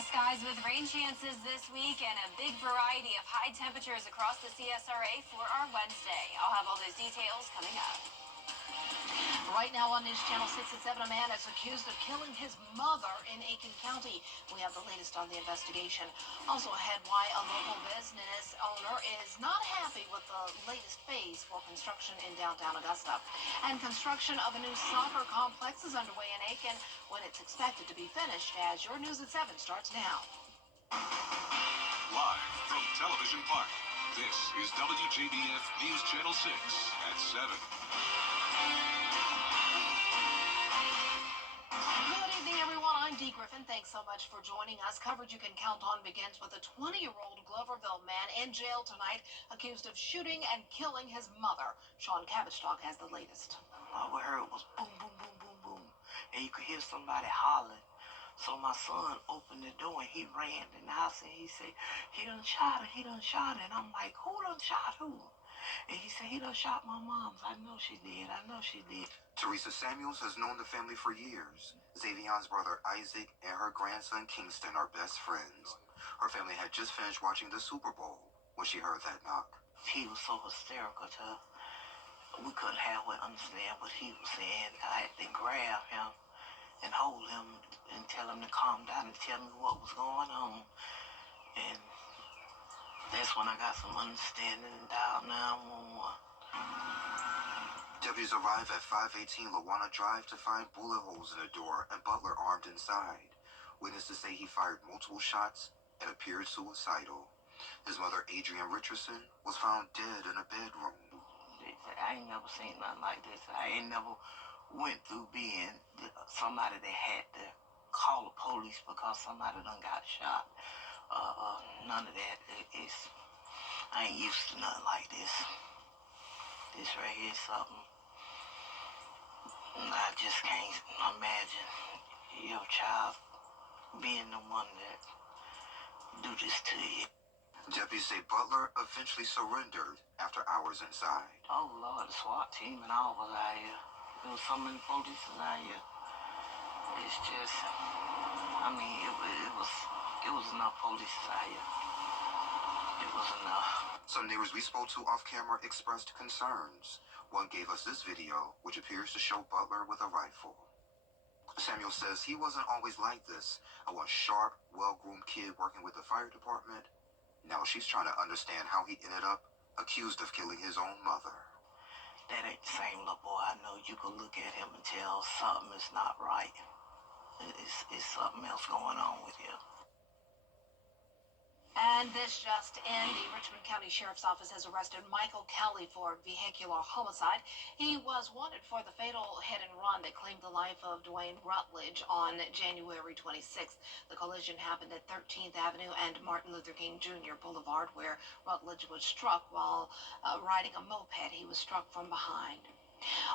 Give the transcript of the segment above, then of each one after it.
Skies with rain chances this week and a big variety of high temperatures across the CSRA for our Wednesday. I'll have all those details coming up. Right now on News Channel 6 at 7, a man is accused of killing his mother in Aiken County. We have the latest on the investigation. Also ahead, why a local business owner is not happy with the latest phase for construction in downtown Augusta. And construction of a new soccer complex is underway in Aiken when it's expected to be finished. As your News at 7 starts now. Live from Television Park, this is WJBF News Channel 6 at 7. Good evening, everyone. I'm Dee Griffin. Thanks so much for joining us. Coverage you can count on begins with a 20-year-old Gloverville man in jail tonight, accused of shooting and killing his mother. Sean Cabbage-Stock has the latest. All we heard was boom, boom, boom, boom, boom. And you could hear somebody hollering. So my son opened the door and he ran in the house and he said, he done shot her, he done shot her. And I'm like, who done shot who? And he said, he done shot my mom. I know she did. I know she did. Teresa Samuels has known the family for years. Xavion's brother Isaac and her grandson Kingston are best friends. Her family had just finished watching the Super Bowl when she heard that knock. He was so hysterical to her. We couldn't halfway understand what he was saying. I had to grab him and hold him and tell him to calm down and tell me what was going on. And that's when I got some understanding and dialed 911. Deputies arrive at 518 Lawana Drive to find bullet holes in the door and Butler armed inside. Witnesses say he fired multiple shots and appeared suicidal. His mother, Adrienne Richardson, was found dead in a bedroom. I ain't never seen nothing like this. I ain't never went through being somebody that had to call the police because somebody done got shot. None of that. I ain't used to nothing like this. This right here is something I just can't imagine your child being the one that do this to you. Deputies say Butler eventually surrendered after hours inside. Oh Lord, the SWAT team and all was out here. There was so many police out here. It's just, I mean, it was enough police out here. It was enough. Some neighbors we spoke to off camera expressed concerns. One gave us this video, which appears to show Butler with a rifle. Samuel says he wasn't always like this. A once sharp, well-groomed kid working with the fire department. Now she's trying to understand how he ended up accused of killing his own mother. That ain't the same little boy. I know you can look at him and tell something is not right. It's something else going on with you. And this just in, the Richmond County Sheriff's Office has arrested Michael Kelly for vehicular homicide. He was wanted for the fatal hit and run that claimed the life of Dwayne Rutledge on January 26th. The collision happened at 13th Avenue and Martin Luther King Jr. Boulevard, where Rutledge was struck while riding a moped. He was struck from behind.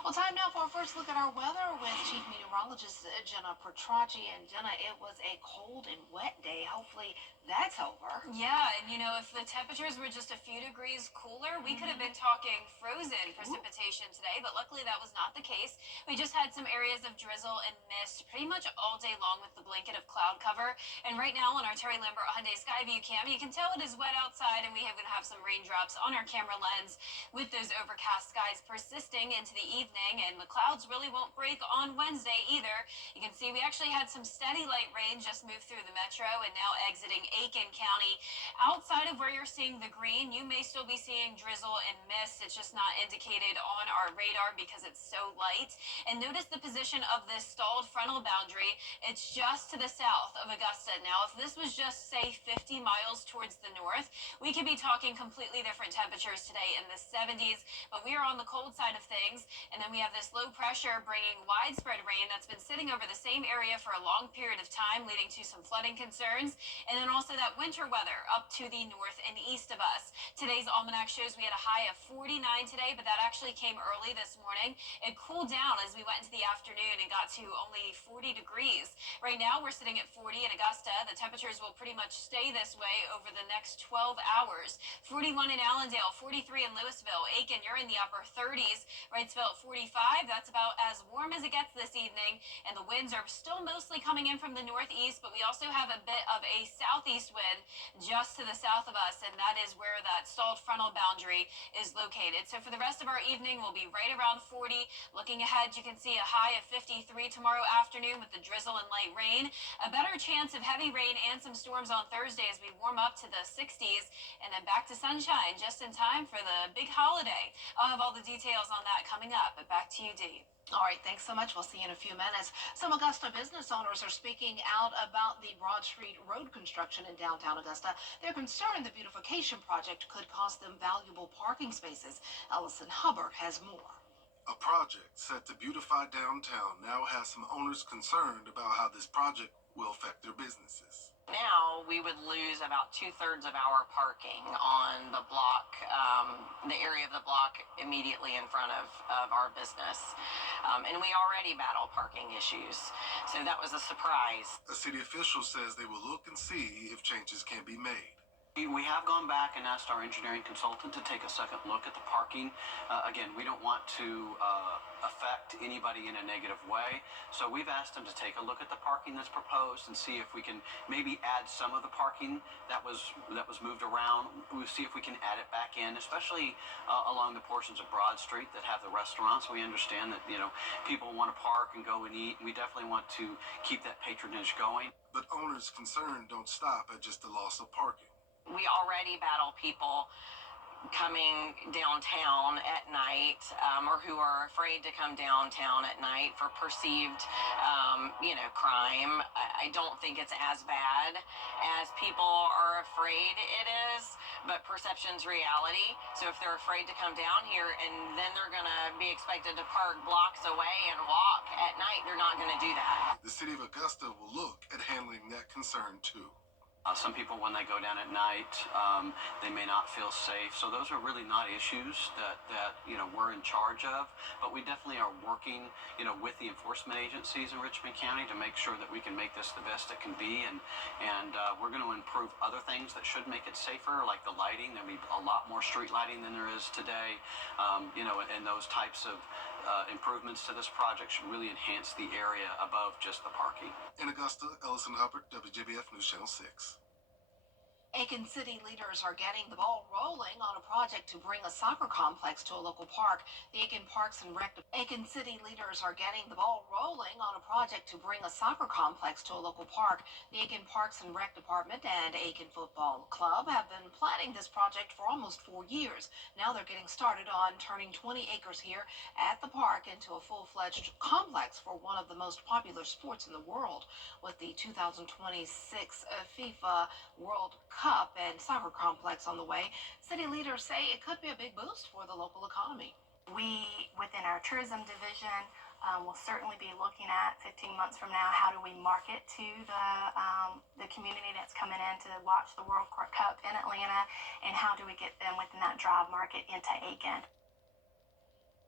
Well, time now for a first look at our weather with Chief Meteorologist Jenna Petracci. And Jenna, it was a cold and wet day. Hopefully that's over. Yeah, and you know, if the temperatures were just a few degrees cooler, we could have been talking frozen precipitation today, but luckily that was not the case. We just had some areas of drizzle and mist pretty much all day long with the blanket of cloud cover. And right now on our Terry Lambert Hyundai Skyview cam, you can tell it is wet outside, and we even have some raindrops on our camera lens with those overcast skies persisting into the evening, and the clouds really won't break on Wednesday either. You can see we actually had some steady light rain just move through the metro and now exiting Aiken County. Outside of where you're seeing the green, you may still be seeing drizzle and mist. It's just not indicated on our radar because it's so light. And notice the position of this stalled frontal boundary. It's just to the south of Augusta. Now, if this was just, say, 50 miles towards the north, we could be talking completely different temperatures today in the 70s, but we are on the cold side of things. And then we have this low pressure bringing widespread rain that's been sitting over the same area for a long period of time, leading to some flooding concerns. And then also that winter weather up to the north and east of us. Today's almanac shows we had a high of 49 today, but that actually came early this morning. It cooled down as we went into the afternoon and got to only 40 degrees. Right now we're sitting at 40 in Augusta. The temperatures will pretty much stay this way over the next 12 hours. 41 in Allendale, 43 in Louisville. Aiken, you're in the upper 30s. Right, Statesville at 45. That's about as warm as it gets this evening, and the winds are still mostly coming in from the northeast, but we also have a bit of a southeast wind just to the south of us, and that is where that stalled frontal boundary is located. So for the rest of our evening, we'll be right around 40. Looking ahead, you can see a high of 53 tomorrow afternoon with the drizzle and light rain. A better chance of heavy rain and some storms on Thursday as we warm up to the 60s, and then back to sunshine just in time for the big holiday. I'll have all the details on that coming up, but back to you, Dee. All right, thanks so much. We'll see you in a few minutes. Some Augusta business owners are speaking out about the Broad Street road construction in downtown Augusta. They're concerned the beautification project could cost them valuable parking spaces. Ellison Hubbard has more. A project set to beautify downtown now has some owners concerned about how this project will affect their businesses. Now we would lose about 2/3 of our parking on the block, the area of the block immediately in front of our business. And we already battle parking issues. So that was a surprise. A city official says they will look and see if changes can be made. We have gone back and asked our engineering consultant to take a second look at the parking. Again, we don't want to affect anybody in a negative way. So we've asked them to take a look at the parking that's proposed and see if we can maybe add some of the parking that was moved around. We'll see if we can add it back in, especially along the portions of Broad Street that have the restaurants. We understand that, people want to park and go and eat. We definitely want to keep that patronage going. But owners' concern don't stop at just the loss of parking. We already battle people coming downtown at night, or who are afraid to come downtown at night for perceived, crime. I don't think it's as bad as people are afraid it is, but perception's reality. So if they're afraid to come down here and then they're going to be expected to park blocks away and walk at night, they're not going to do that. The city of Augusta will look at handling that concern too. Some people, when they go down at night, they may not feel safe. So those are really not issues that we're in charge of. But we definitely are working, with the enforcement agencies in Richmond County to make sure that we can make this the best it can be. And we're going to improve other things that should make it safer, like the lighting. There'll be a lot more street lighting than there is today. And those types of improvements to this project should really enhance the area above just the parking. In Augusta, Ellison Hubbard, WJBF News Channel 6. Aiken City leaders are getting the ball rolling on a project to bring a soccer complex to a local park. The Aiken City leaders are getting the ball rolling on a project to bring a soccer complex to a local park. The Aiken Parks and Rec Department and Aiken Football Club have been planning this project for almost 4 years. Now they're getting started on turning 20 acres here at the park into a full-fledged complex for one of the most popular sports in the world. With the 2026 FIFA World Cup and soccer complex on the way, city leaders say it could be a big boost for the local economy. We, within our tourism division, will certainly be looking at 15 months from now, how do we market to the community that's coming in to watch the World Cup in Atlanta, and how do we get them within that drive market into Aiken.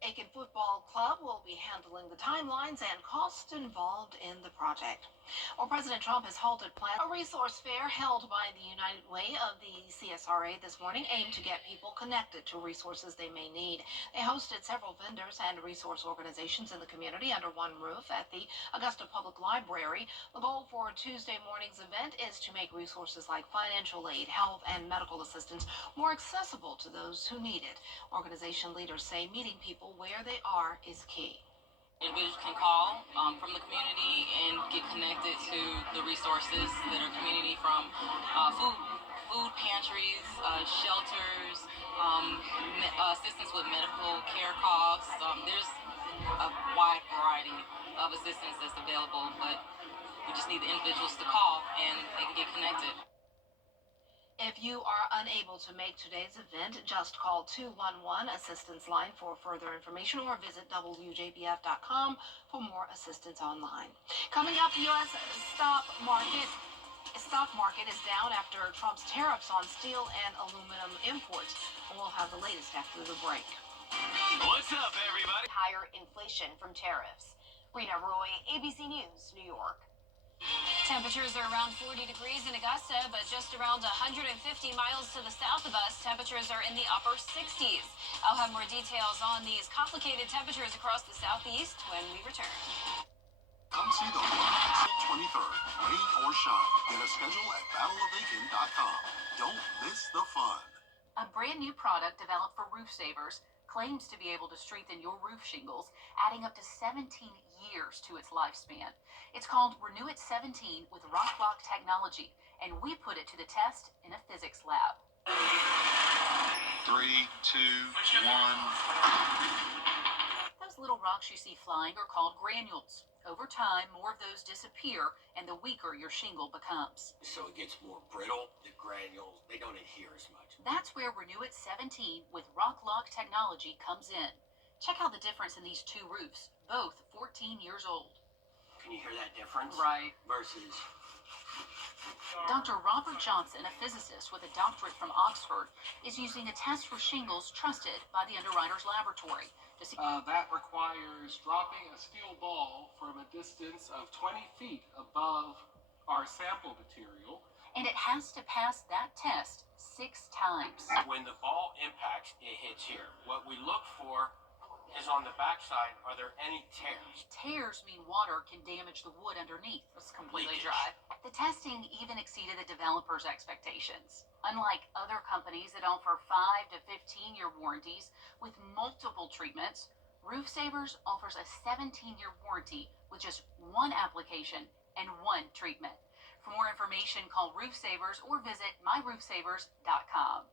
Aiken Football Club will be handling the timelines and costs involved in the project. Well, President Trump has halted plans. A resource fair held by the United Way of the CSRA this morning aimed to get people connected to resources they may need. They hosted several vendors and resource organizations in the community under one roof at the Augusta Public Library. The goal for Tuesday morning's event is to make resources like financial aid, health, and medical assistance more accessible to those who need it. Organization leaders say meeting people where they are is key. Individuals can call from the community and get connected to the resources that are community, from food pantries, shelters, assistance with medical care costs. There's a wide variety of assistance that's available, but we just need the individuals to call and they can get connected. If you are unable to make today's event, just call 211 assistance line for further information, or visit WJBF.com for more assistance online. Coming up, the U.S. stock market is down after Trump's tariffs on steel and aluminum imports. We'll have the latest after the break. What's up, everybody? Higher inflation from tariffs. Rena Roy, ABC News, New York. Temperatures are around 40 degrees in Augusta, but just around 150 miles to the south of us, temperatures are in the upper 60s. I'll have more details on these complicated temperatures across the southeast when we return. Come see the live June 23rd, rain or shine. Get a schedule at battleofaiken.com. Don't miss the fun. A brand new product developed for roof savers claims to be able to strengthen your roof shingles, adding up to 17 years to its lifespan. It's called Renew It 17 with Rock Lock technology, and we put it to the test in a physics lab. 3, 2, 1. Those little rocks you see flying are called granules. Over time, more of those disappear, and the weaker your shingle becomes. So it gets more brittle. The granules, they don't adhere as much. That's where Renew It 17 with Rock Lock technology comes in. Check out the difference in these two roofs, both 14 years old. Can you hear that difference? Right. Versus Dr. Robert Johnson, a physicist with a doctorate from Oxford, is using a test for shingles trusted by the Underwriters Laboratory. That requires dropping a steel ball from a distance of 20 feet above our sample material. And it has to pass that test 6 times. when the ball impacts, it hits here. What we look for is on the backside, are there any tears? Tears mean water can damage the wood underneath. It's completely Leakage. dry. The testing even exceeded the developers' expectations. Unlike other companies that offer 5 to 15-year warranties with multiple treatments, Roof Savers offers a 17-year warranty with just one application and one treatment. For more information, call Roof Savers or visit myroofsavers.com.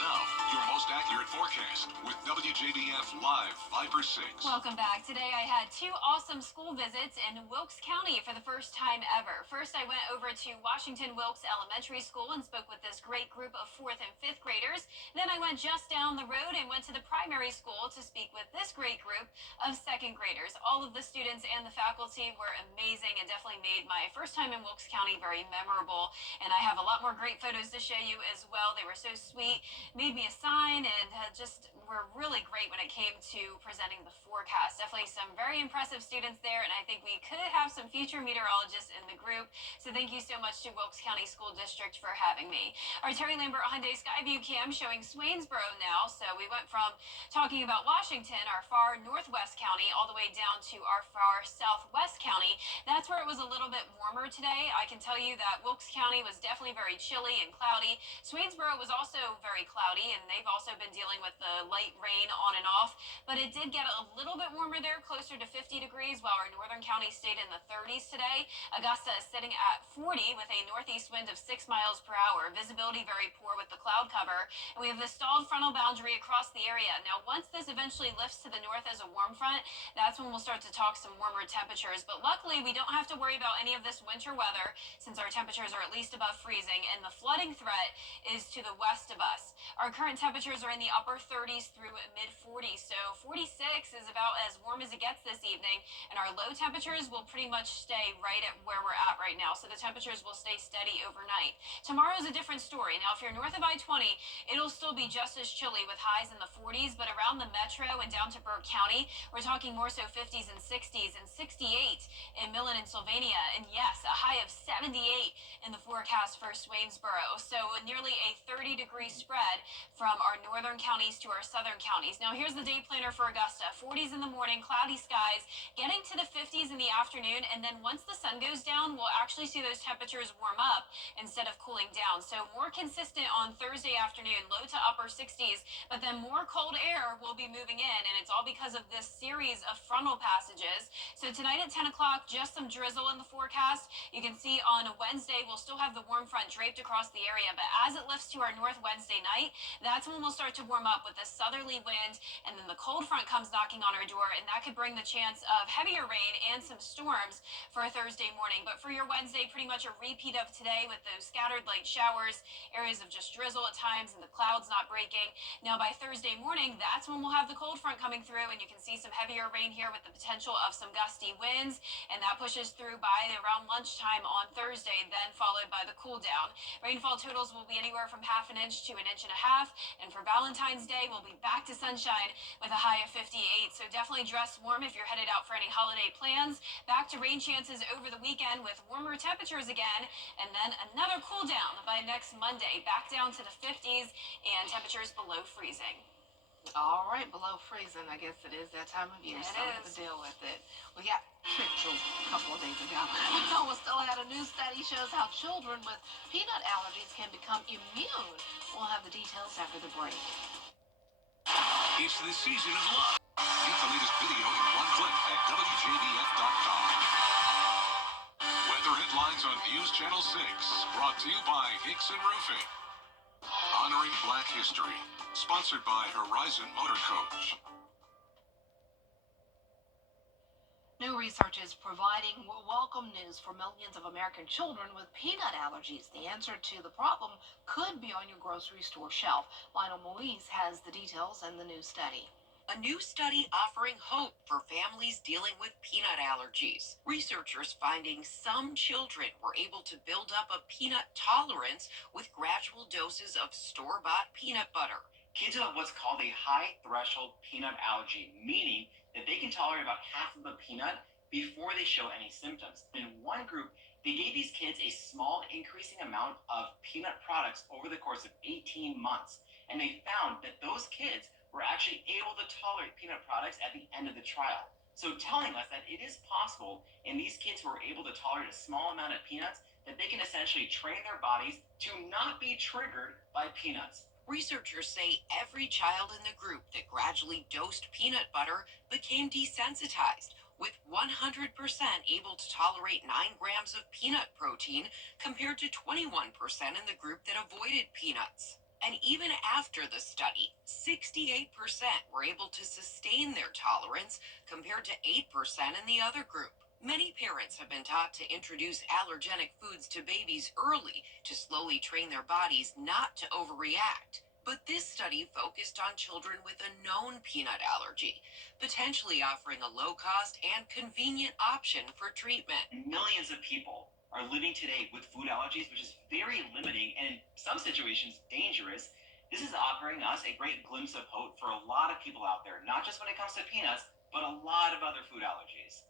Now, your most accurate forecast with WJBF Live Viper 6. Welcome back. Today I had 2 awesome school visits in Wilkes County for the first time ever. First, I went over to Washington Wilkes Elementary School and spoke with this great group of 4th and 5th graders. Then I went just down the road and went to the primary school to speak with this great group of 2nd graders. All of the students and the faculty were amazing and definitely made my first time in Wilkes County very memorable. And I have a lot more great photos to show you as well. They were so sweet, made me a sign, and just were really great when it came to presenting the forecast. Definitely some very impressive students there, and I think we could have some future meteorologists in the group. So thank you so much to Wilkes County School District for having me. Our Terry Lambert Hyundai Skyview cam showing Swainsboro now. So we went from talking about Washington, our far northwest county, all the way down to our far southwest county. That's where it was a little bit warmer today. I can tell you that Wilkes County was definitely very chilly and cloudy. Swainsboro was also very cloudy, and they've also been dealing with the light rain on and off, but it did get a little bit warmer there, closer to 50 degrees, while our northern county stayed in the 30s today. Augusta is sitting at 40 with a northeast wind of 6 miles per hour. Visibility very poor with the cloud cover, and we have the stalled frontal boundary across the area. Now, once this eventually lifts to the north as a warm front, that's when we'll start to talk some warmer temperatures, but luckily we don't have to worry about any of this winter weather since our temperatures are at least above freezing, and the flooding threat is to the west of us. Our current temperatures are in the upper 30s through mid 40s, so 46 is about as warm as it gets this evening, and our low temperatures will pretty much stay right at where we're at right now, so the temperatures will stay steady overnight. Tomorrow's a different story. Now, if you're north of I-20, it'll still be just as chilly with highs in the 40s, but around the metro and down to Burke County, we're talking more so 50s and 60s and 68 in Millen and Sylvania, and yes, a high of 78 in the forecast for Swainsboro, so nearly a 30-degree spread from our northern counties to our southern counties. Now, here's the day planner for Augusta. 40s in the morning, cloudy skies, getting to the 50s in the afternoon, and then once the sun goes down, we'll actually see those temperatures warm up instead of cooling down. So more consistent on Thursday afternoon, low to upper 60s, but then more cold air will be moving in, and it's all because of this series of frontal passages. So tonight at 10 o'clock, just some drizzle in the forecast. You can see on Wednesday, we'll still have the warm front draped across the area, but as it lifts to our north Wednesday night, that's when we'll start to warm up with this southerly wind, and then the cold front comes knocking on our door, and that could bring the chance of heavier rain and some storms for Thursday morning. But for your Wednesday, pretty much a repeat of today with those scattered light showers, areas of just drizzle at times, and the clouds not breaking. Now by Thursday morning, that's when we'll have the cold front coming through, and you can see some heavier severe rain here with the potential of some gusty winds, and that pushes through by around lunchtime on Thursday, then followed by the cool down. Rainfall totals will be anywhere from half an inch to an inch and a half, and for Valentine's Day, we'll be back to sunshine with a high of 58. So definitely dress warm if you're headed out for any holiday plans. Back to rain chances over the weekend with warmer temperatures again, and then another cool down by next Monday, back down to the 50s and temperatures below freezing. All right, below freezing. I guess it is that time of year, so we have to deal with it. We got tricked a couple of days ago. We still had a new study shows how children with peanut allergies can become immune. We'll have the details after the break. It's the season of love. Get the latest video in one click at WJBF.com. Weather headlines on News Channel 6, brought to you by Hickson Roofing. Honoring Black History, sponsored by Horizon Motor Coach. New research is providing welcome news for millions of American children with peanut allergies. The answer to the problem could be on your grocery store shelf. Lionel Moise has the details and the new study. A new study offering hope for families dealing with peanut allergies. Researchers finding some children were able to build up a peanut tolerance with gradual doses of store-bought peanut butter. Kids have what's called a high threshold peanut allergy, meaning that they can tolerate about half of a peanut before they show any symptoms. In one group, they gave these kids a small increasing amount of peanut products over the course of 18 months, and they found that those kids were actually able to tolerate peanut products at the end of the trial. So telling us that it is possible in these kids who are able to tolerate a small amount of peanuts that they can essentially train their bodies to not be triggered by peanuts. Researchers say every child in the group that gradually dosed peanut butter became desensitized, with 100% able to tolerate 9 grams of peanut protein compared to 21% in the group that avoided peanuts. And even after the study, 68% were able to sustain their tolerance compared to 8% in the other group. Many parents have been taught to introduce allergenic foods to babies early to slowly train their bodies not to overreact. But this study focused on children with a known peanut allergy, potentially offering a low-cost and convenient option for treatment. Millions of people are living today with food allergies, which is very limiting and in some situations dangerous. This is offering us a great glimpse of hope for a lot of people out there, not just when it comes to peanuts, but a lot of other food allergies.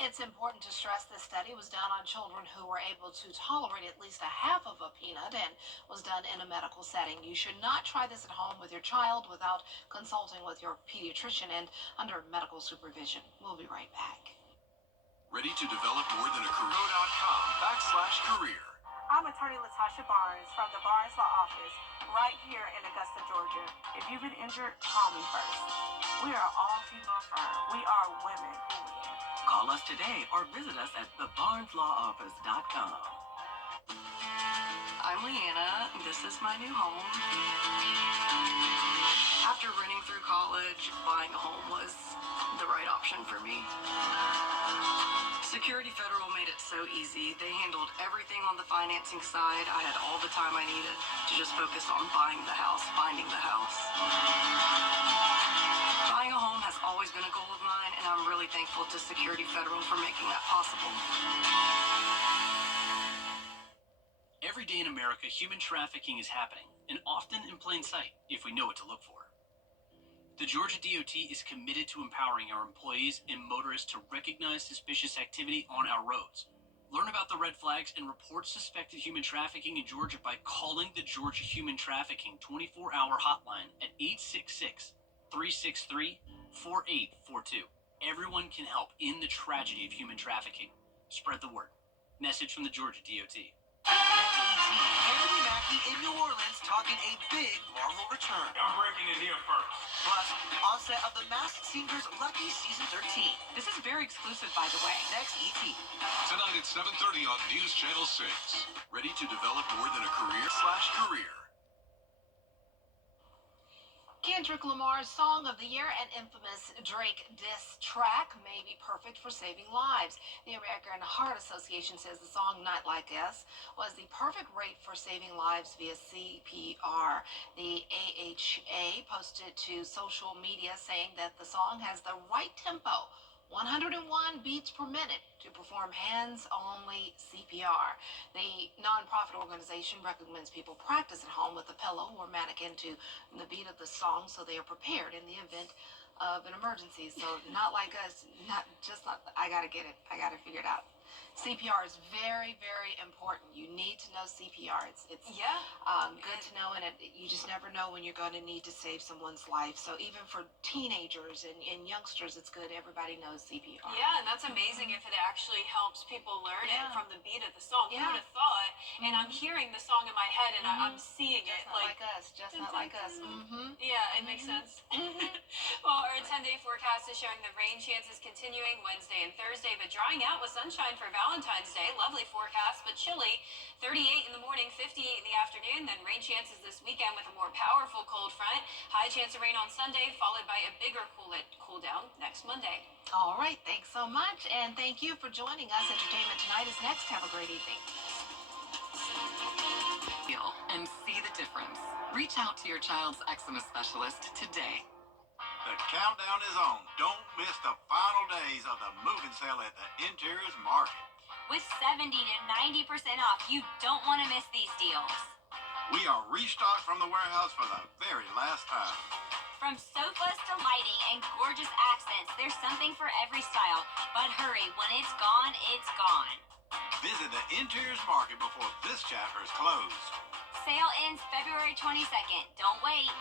It's important to stress this study was done on children who were able to tolerate at least a half of a peanut and was done in a medical setting. You should not try this at home with your child without consulting with your pediatrician and under medical supervision. We'll be right back. Ready to develop more than a career.com/career. I'm attorney Latasha Barnes from the Barnes Law Office right here in Augusta, Georgia. If you've been injured, call me first. We are an all-female firm. We are women who win. Call us today or visit us at thebarneslawoffice.com. I'm Leanna. This is my new home. After running through college, buying a home was the right option for me. Security Federal made it so easy. They handled everything on the financing side. I had all the time I needed to just focus on buying the house, finding the house. Buying a home has always been a goal of mine, and I'm really thankful to Security Federal for making that possible. Every day in America, human trafficking is happening, and often in plain sight, if we know what to look for. The Georgia DOT is committed to empowering our employees and motorists to recognize suspicious activity on our roads. Learn about the red flags and report suspected human trafficking in Georgia by calling the Georgia Human Trafficking 24-hour hotline at 866-363-4842. Everyone can help in the tragedy of human trafficking. Spread the word. Message from the Georgia DOT. Anthony Mackie in New Orleans talking a big Marvel return. I'm breaking it here first. Plus, onset of The Masked Singer's Lucky Season 13. This is very exclusive, by the way. Next, E.T. Tonight at 7:30 on News Channel 6. Ready to develop more than a career/career. Kendrick Lamar's Song of the Year and infamous Drake diss track may be perfect for saving lives. The American Heart Association says the song Not Like Us was the perfect rate for saving lives via CPR. The AHA posted to social media saying that the song has the right tempo, 101 beats per minute, to perform hands-only CPR. The nonprofit organization recommends people practice at home with a pillow or mannequin to the beat of the song so they are prepared in the event of an emergency. So Not Like Us, I gotta get it. I gotta figure it out. CPR is very, very important. You need to know CPR. It's good to know, and you just never know when you're going to need to save someone's life. So even for teenagers and youngsters, it's good. Everybody knows CPR. Yeah, and that's amazing if it actually helps people learn it from the beat of the song. Who Yeah. would have thought? And I'm hearing the song in my head, and I'm seeing Just it not like us. Just not like us. Mm-hmm. Yeah, it makes sense. Well, our 10-day forecast is showing the rain chances continuing Wednesday and Thursday, but drying out with sunshine for Valentine's Day. Lovely forecast, but chilly. 38 in the morning, 58 in the afternoon. Then rain chances this weekend with a more powerful cold front. High chance of rain on Sunday, followed by a bigger cool down next Monday. All right. Thanks so much, and thank you for joining us. Entertainment Tonight is next. Have a great evening. Feel and see the difference. Reach out to your child's eczema specialist today. The countdown is on. Don't miss the final days of the moving sale at the Interiors Market. With 70 to 90% off, you don't want to miss these deals. We are restocked from the warehouse for the very last time. From sofas to lighting and gorgeous accents, there's something for every style. But hurry, when it's gone, it's gone. Visit the Interiors Market before this chapter is closed. Sale ends February 22nd. Don't wait.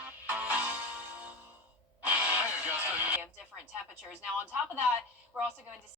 Of different temperatures. Now, on top of that, we're also going to